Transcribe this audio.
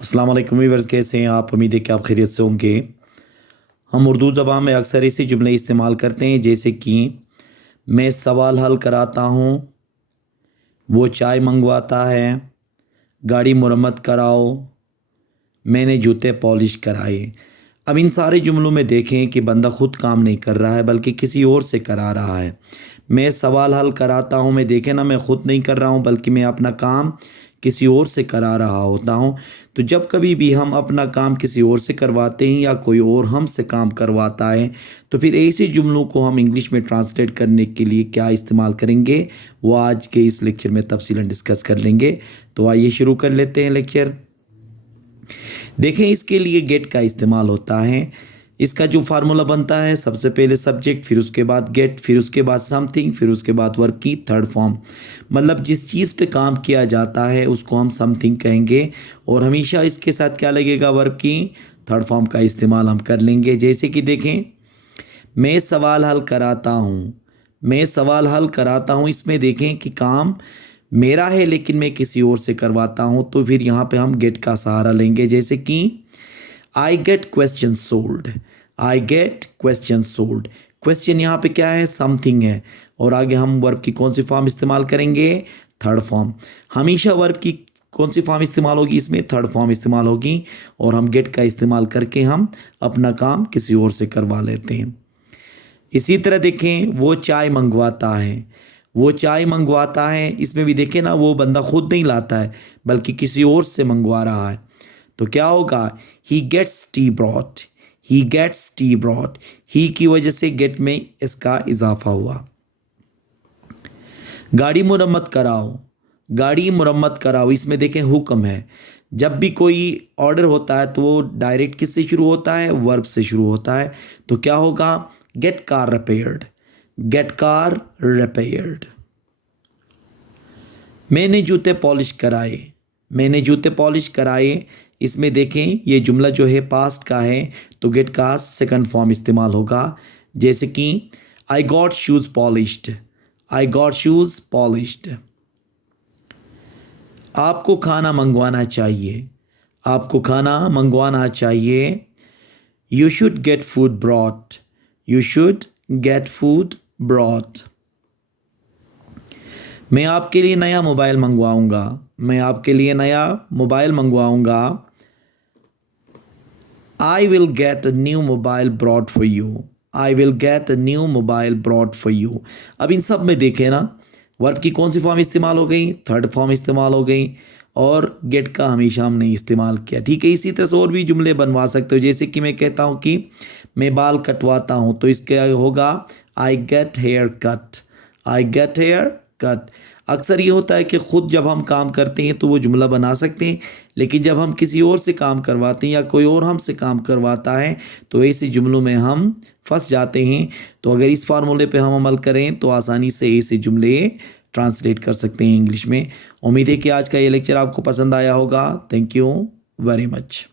अस्सलाम वालेकुम व्यूअर्स, कैसे हैं आप? उम्मीद है कि आप खैरियत से होंगे। हम उर्दू ज़बान में अक्सर ऐसे जुमले इस्तेमाल करते हैं जैसे कि मैं सवाल हल कराता हूँ, वो चाय मंगवाता है, गाड़ी मुरम्मत कराओ, मैंने जूते पॉलिश कराए। अब इन सारे जुमलों में देखें कि बंदा खुद काम नहीं कर रहा है बल्कि किसी और से करा रहा है। मैं सवाल हल कराता हूँ में देखें ना, मैं खुद नहीं कर रहा हूँ बल्कि मैं अपना काम किसी और से करा रहा होता हूँ। तो जब कभी भी हम अपना काम किसी और से करवाते हैं या कोई और हमसे काम करवाता है, तो फिर ऐसे जुमलों को हम इंग्लिश में ट्रांसलेट करने के लिए क्या इस्तेमाल करेंगे, वो आज के इस लेक्चर में तफसीलन डिस्कस कर लेंगे। तो आइए शुरू कर लेते हैं लेक्चर। देखें, इसके लिए गेट का इस्तेमाल होता है। इसका जो फार्मूला बनता है, सबसे पहले सब्जेक्ट, फिर उसके बाद गेट, फिर उसके बाद समथिंग, फिर उसके बाद वर्ब की थर्ड फॉर्म। मतलब जिस चीज़ पे काम किया जाता है उसको हम समथिंग कहेंगे और हमेशा इसके साथ क्या लगेगा, वर्ब की थर्ड फॉर्म का इस्तेमाल हम कर लेंगे। जैसे कि देखें, मैं सवाल हल कराता हूँ, मैं सवाल हल कराता हूँ, इसमें देखें कि काम मेरा है लेकिन मैं किसी और से करवाता हूँ, तो फिर यहाँ पे हम गेट का सहारा लेंगे। जैसे कि I get question sold, I get question sold. Question यहाँ पे क्या है, समथिंग है, और आगे हम वर्ब की कौन सी फॉर्म इस्तेमाल करेंगे, थर्ड फॉर्म। हमेशा वर्ब की कौन सी फॉर्म इस्तेमाल होगी, इसमें थर्ड फॉर्म इस्तेमाल होगी, और हम गेट का इस्तेमाल करके हम अपना काम किसी और से करवा लेते हैं। इसी तरह देखें, वो चाय मंगवाता है, वो चाय मंगवाता है, इसमें भी देखें ना, वो बंदा खुद नहीं लाता है बल्कि किसी और से मंगवा रहा है। तो क्या होगा, he gets it brought, he gets it brought. ही की वजह से गेट में इसका इजाफा हुआ। गाड़ी मुरम्मत कराओ, गाड़ी मुरम्मत कराओ, इसमें देखें हुक्म है। जब भी कोई ऑर्डर होता है तो वो डायरेक्ट किससे शुरू होता है, वर्ब से शुरू होता है। तो क्या होगा, get car repaired, get car repaired. मैंने जूते पॉलिश कराए, मैंने जूते पॉलिश कराए, इसमें देखें ये जुमला जो है पास्ट का है, तो गेट का सेकंड फॉर्म इस्तेमाल होगा। जैसे कि I got shoes polished, I got shoes polished. आपको खाना मंगवाना चाहिए, आपको खाना मंगवाना चाहिए। You should get food brought, you should get food brought. मैं आपके लिए नया मोबाइल मंगवाऊंगा, मैं आपके लिए नया मोबाइल मंगवाऊंगा। I will get a new mobile brought for you, I will get a new mobile brought for you. अब इन सब में देखें ना, वर्ब की कौन सी फॉर्म इस्तेमाल हो गई, थर्ड फॉर्म इस्तेमाल हो गई, और गेट का हमेशा हमने इस्तेमाल किया। ठीक है, इसी तरह से और भी जुमले बनवा सकते हो। जैसे कि मैं कहता हूँ कि मैं बाल कटवाता हूँ, तो इसका होगा I get here cut, I get here cut. अक्सर ये होता है कि ख़ुद जब हम काम करते हैं तो वो जुमला बना सकते हैं, लेकिन जब हम किसी और से काम करवाते हैं या कोई और हमसे काम करवाता है तो ऐसे जुमलों में हम फंस जाते हैं। तो अगर इस फार्मूले पे हम अमल करें तो आसानी से ऐसे जुमले ट्रांसलेट कर सकते हैं इंग्लिश में। उम्मीद है कि आज का ये लेक्चर आपको पसंद आया होगा। Thank you very much.